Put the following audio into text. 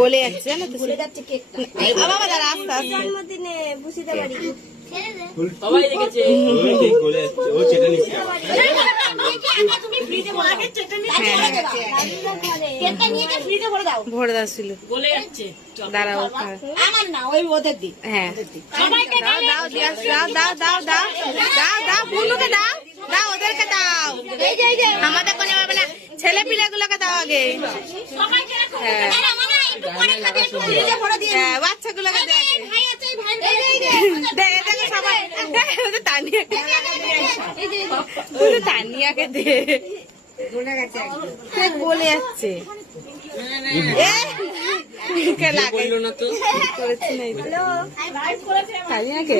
বলে যাচ্ছে না তো, বলে যাচ্ছে কেকটা। বাবা দাঁড়া, আস্তে আস্তে। জন্মদিনে বুঝিতে পারি সবাই দেখেছে কেক বলে যাচ্ছে, ও চেটে নিচ্ছে। তুমি ফ্রিজে ভরে আগে চেটে নিচ্ছে, কেকটা নিয়ে গিয়ে ফ্রিজে ভরে দাও, ভরে দাও ছিল বলে যাচ্ছে। দাঁড়াও, আমার না, ওই ওদের দি। হ্যাঁ সবাইকে দাও, দাও দাও দাও দাও দাও দাও, বুনুকে দাও, দাও ওদেরকে দাও, আমাদের কোনো হবে না, ছেলে পিলেগুলোকে দাও আগে। হ্যাঁ বাচ্চাগুলোকে দে, সবাই তানিয়াকে দে, বলে যাচ্ছে লাগাইল না তো, তানিয়াকে।